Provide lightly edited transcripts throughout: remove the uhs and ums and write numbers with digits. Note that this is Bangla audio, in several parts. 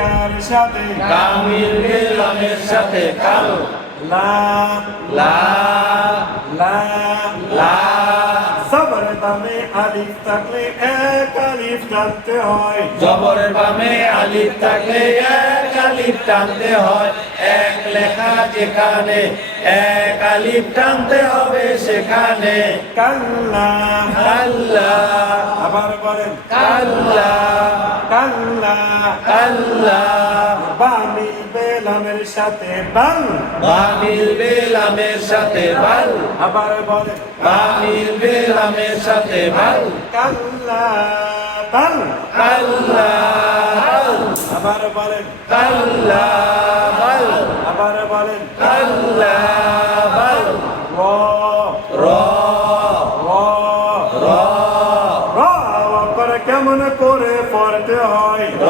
কার সাথে কা মিলবে লামের সাথে কাল লা লা লা লা জবরের বামে আলিফ থাকলে এক আলিফ টানতে হয় জবরের বামে আলিফ থাকলে এক আলিফ টানতে হয় এক লেখা যেখানে এক আলিফ টানতে হবে সেখানে কাল্লা কাল্লা আবার বলেন কাল্লা কাল্লা কাল্লা বা মিলবে লামের সাথে বাল বা মিলবে লামের সাথে বাল আবার বলেন বা মিলবে লামের সাথে বাল কাল্লা বাল কাল্লা বাল আবার বলেন কাল্লা বাল আবার বলেন কাল্লা বাল র র র র র করে কেমন করে পড়তে হয় র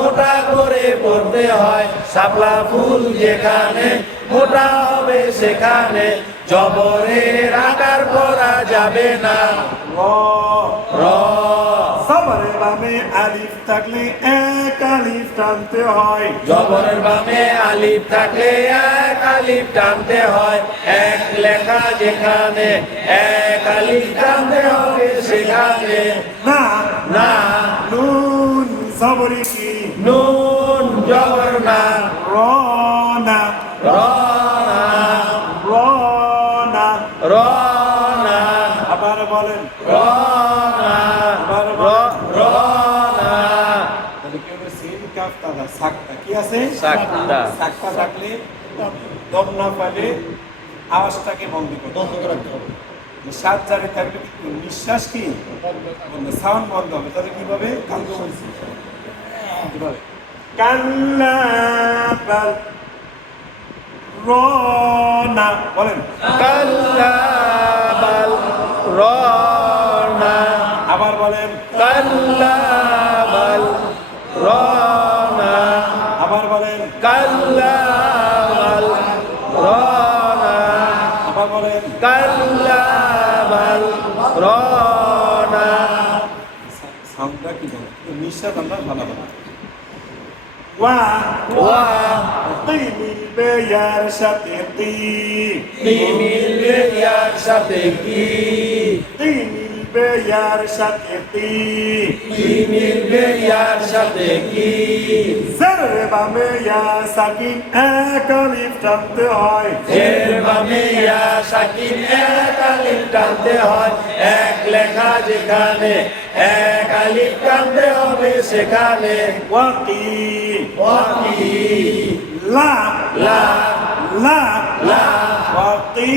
মোটা করে পড়তে হয় শাপলা ফুল যেখানে মোটা হবে সেখানে জবরের আকার পড়া যাবে না র র সবরে বামে আলিফ থাকলে এক আলিফ টানতে হয় জবরের বামে আলিফ থাকলে এক আলিফ টানতে হয় এক লেখা যেখানে এক আলিফ টানতে হবে সেখানে না না নুন সবরি কি নুন জবর না র না র না র না র না আবার বলেন র না আবার র বলেন র না তাহলে কি হবে সিন কাফ তাদা সাকতা কি আছে সাকতা। সাকতা থাকলে দম না পালে আওয়াজটাকে বন্ধ করে রাখতে হবে সাত জারি থাকলে কিন্তু নিঃশ্বাস কি বন্ধ সাউন্ড বন্ধ হবে তাহলে কিভাবে কালকে বলছি কিভাবে কাল্লা বাল রনা বলেন কাল্লা বাল র না আবার বলেন কাল্লা বাল র না আবার বলেন কাল্লা বাল র না আবার বলেন কাল্লা বাল র না সাউন্ডটা কি বলেন নিঃশ্বাস আমরা ভালো হবে ওয়া ওয়া তি মিলবে ইয়ার সাথে তি তি মিলবে ইয়ার সাথে কি তি মিলবে ইয়ার সাথে তি তি মিলবে ইয়ার সাথে কি জের বামে ইয়া সাকিন এক আলিফ টানতে হয় এর বামে ইয়া সাকিন এক আলিফ টানতে হয় এক লেখা যেখানে এক আলিফ টানতে হবে সেখানে ওয়াকি ওয়াকি লা লা লা লা ওয়াকি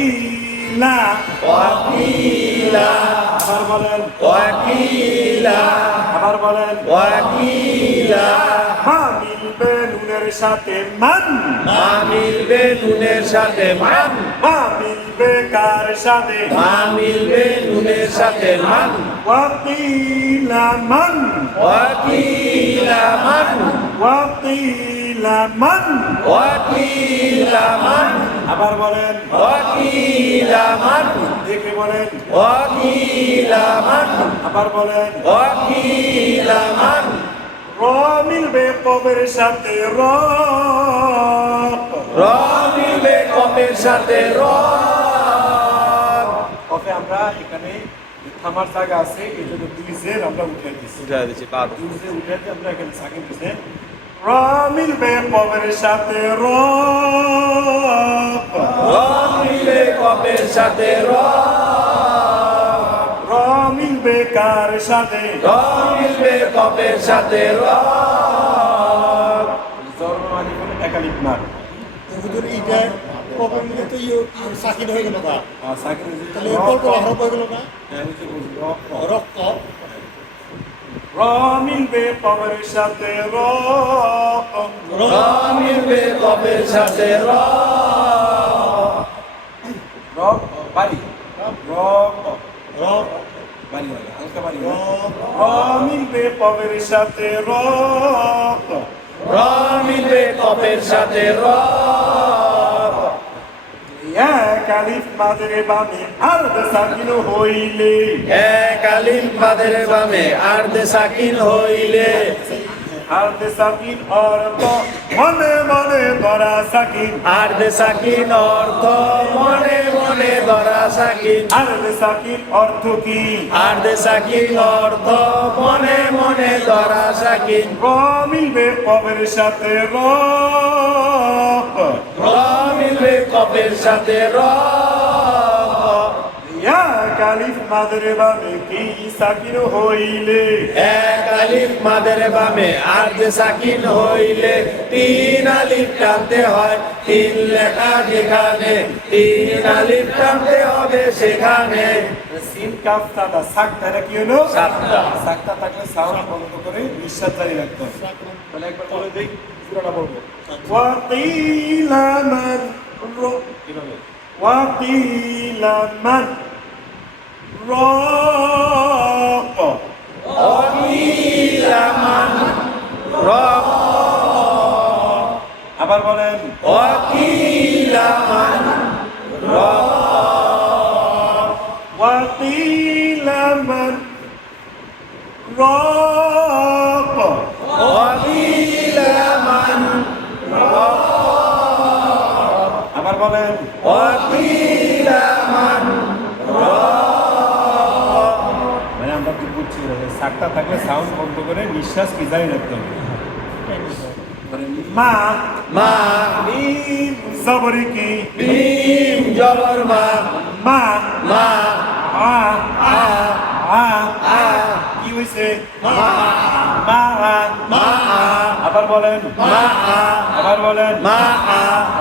লা ওয়াকিলা আবার বলেন ওয়াকিলা আবার বলেন ওয়াকিলা মা মিলবে নুনের সাথে মান মা মিলবে নুনের সাথে মান মা মিলবে কার সাথে মা মিলবে নুনের সাথে মান ওয়াকিলা মান ওয়াকিলা মান ওয়াকিলা মান ওয়াকিলা মান আবার বলেন ওয়াকিলা মান দেখে বলেন ওয়াকিলা মান আবার বলেন ওয়াকিলা মান র মিলবে কবের সাথে র র মিলবে কপের সাথে র কবে আমরা এখানে থামার জায়গা আছে এই জন্য দুই জের আমরা উঠে দিচ্ছি উঠাই দিচ্ছি পার দুই জের উঠে দিয়ে আমরা এখানে সাকিব দিতে র মিলবে কবের সাথে র র মিলবে কপের সাথে র র মিলবে কার সাথে র মিলবে কপের সাথে র জরমানি করে একালিক মার হুজুর এইটা কবের মধ্যে তো সাকিন হয়ে গেল না সাকিব তাহলে কল্প হরফ হয়ে গেল না রক্ত র মিলবে কবের সাথে র র মিলবে কপের সাথে র র বাড়ি র রক বাড়ি হালকা বাড়ি র মিলবে কবের সাথে র র মিলবে কপের সাথে র এক আলিফ মাদের বামে আর্ধ সাকিন হইলে এক আলিফ বাদের বামে আর্ধ সাকিন হইলে আর্দে সাকিন অর্থ মনে মনে ধরা সাকিন আর্দে সাকিন অর্থ মনে মনে ধরা সাকিন আর্দে সাকিন অর্থ কি আর্দে সাকিন অর্থ মনে মনে ধরা সাকিন র মিলবে কবের সাথে র র মিলবে কপের সাথে র ইয়া কালিফ মাদের বামে কি সাকিন হইলে এক আলিফ মাদের বামে আর্দে সাকিন হইলে তিন আলিফ টানতে হয় তিন লেখা যেখানে তিন আলিফ টানতে হবে সেখানে সিন কাফ তাদা সাকতা এটা কি হলো সাতটা। সাকতা থাকলে সাউন্ড বন্ধ করে নিঃশ্বাস জারি রাখতে হবে তাহলে একবার বলে দেই পুরোটা বলবো ওয়াকিলা মান কিভাবে ওয়াকিলা মান রাক অকিলামান আবার বলেন অকিলামান ওয়াকিলা মান রাক অকিলামান আবার বলেন অকিলামান মানে আমরা কি বুঝছি সাকতা থাকলে সাউন্ড বন্ধ করে নিঃশ্বাস কি জারি রাখতে হবে বলেন, মা মা মিম জবরি কি মিম জবর মা মা মা আ আ আ আ কি হইছে মা মা মা আবার বলেন মা আবার বলেন মা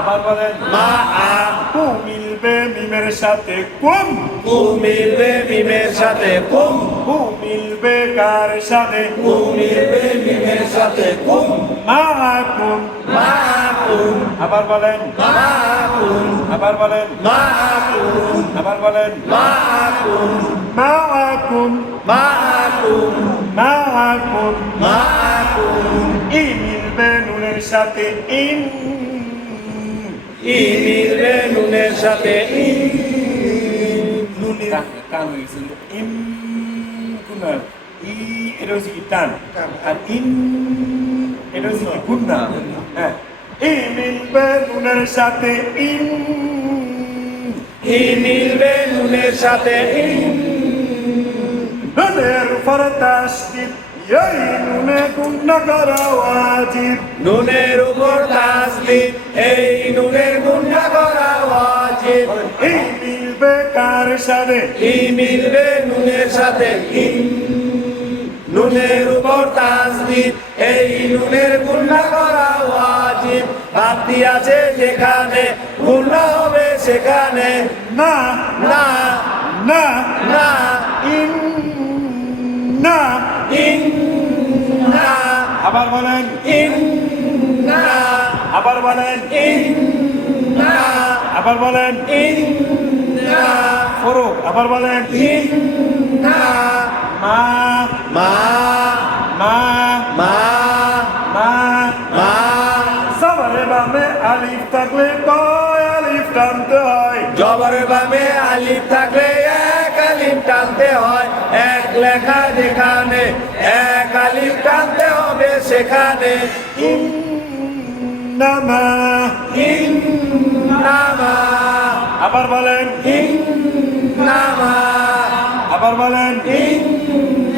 আবার বলেন মা কু মিলবে মিমের সাথে কুম কু মিলবে মিমের সাথে কুম কু মিলবে কার সাথে কু মিলবে মিমের সাথে কুম মা কুম মা কুম আবার বলেন মা কুম আবার বলেন মা কুম আবার বলেন মা কুম মা কুম মা কুম মা কুম মা কুম ই মিলবে নুনের সাথে ইন ই মিলবে নুনের সাথে ইন নুনের টান হয়ে গেছে ইম কুনার ই এটা হচ্ছে কি টান আর ইন এটা হচ্ছে কি গুন্না হ্যাঁ ই মিলবে নুনের সাথে ইন ই মিলবে নুনের সাথে ইন নুনের উপর তাসদিদ এই নুনে গুন্না করা ওয়াজিব নুনের উপর তাসদিদ এই নুনের গুণা করা ওয়াজিব ই মিলবে কার সাথে ই মিলবে নুনের সাথে ইন নুনের উপর তাসদিদ এই নুনের গুণা করা ওয়াজিব বাতি আছে যেখানে গুণা হবে সেখানে না না না না ইন না ইন না আবার বলেন ইন না আবার বলেন ইন না আবার বলেন ইন না ফরুক আবার বলেন ইন না মা মা মা মা মা মা সবারে বামে আলিফ থাকলে কয় আলিফ টানতে হয় জবর বামে আলিফ থাকলে এক আলিফ টানতে হয় এক লেখা যেখানে এক আলিফ টানতে হবে সেখানে নামা ইন নামা আবার বলেন ইন নামা আবার বলেন ইন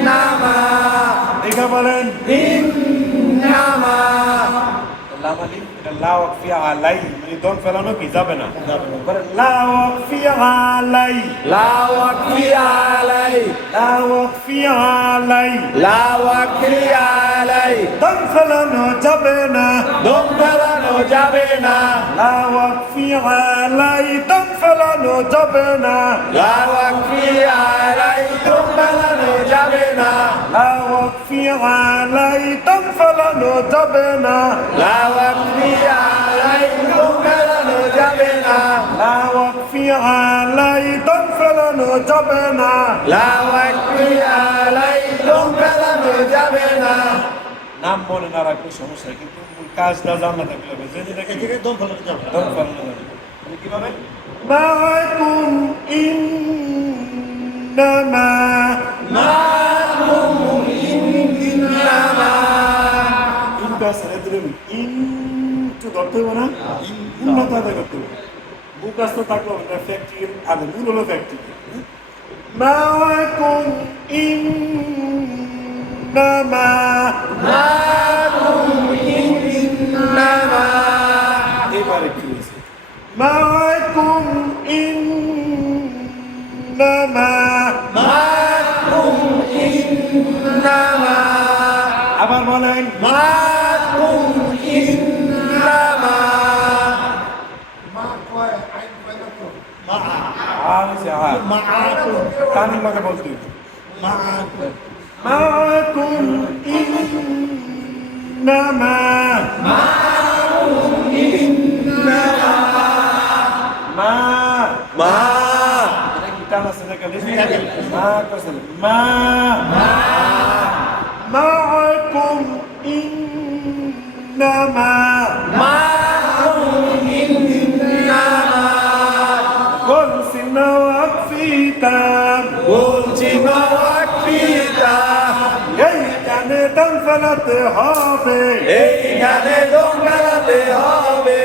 নামা দেখা বলেন ইন নামা লাম আলিফ এটা লা ওয়াকফি আলাই মানে দম ফেলানো কি যাবে না বলেন লা ওয়াকফি আলাই লা ওয়াকফি আলাই লা ওয়াকফি আলাই লা ওয়াকফি আলাই দম ফেলানো যাবে না দম ফেলানো যাবে না লা ওয়াকফি আলাই দম ফেলানো যাবে না লা ওয়াকফি আলাই দম ফেলানো যাবে না লা ওয়াকফি আলাই দম ফেলানো যাবে না লা ওয়াকফি আলাই দম ফেলানো যাবে না লা ওয়াকফি আলাই দম ফেলানো যাবে না লা ওয়াকফি আলাই দম ফেলানো যাবে না নাম মনে না রাখলে সমস্যা কিন্তু কাজটা জানা থাকলে হবে যে যেটা কি এদিকে দম ফেলানো যাবে না। দম ফেলানো যাবে মানে কিভাবে মাকুম ইন্নামা মাকুম ইন্নামা আছে না তুমি ইনটু ধরতে হবে না উন্নত আদায় করতে হবে বুক আসতে থাকলো এটা ফ্যাক্টরি আগে মূল হলো ফ্যাক্টরি মাকুম ইন্নামা এবারে কি হয়েছে মাকুম ইন্নামা আবার বলেন কানের মাঝে বলতে মাকুম ইন্নামা মা এটা কি টান আছে না কেন মা কইছে মা মাকুম ইন্নামা বলছি না এইখানে দাম ফেলাতে হবে এইখানে দম ফেলাতে হবে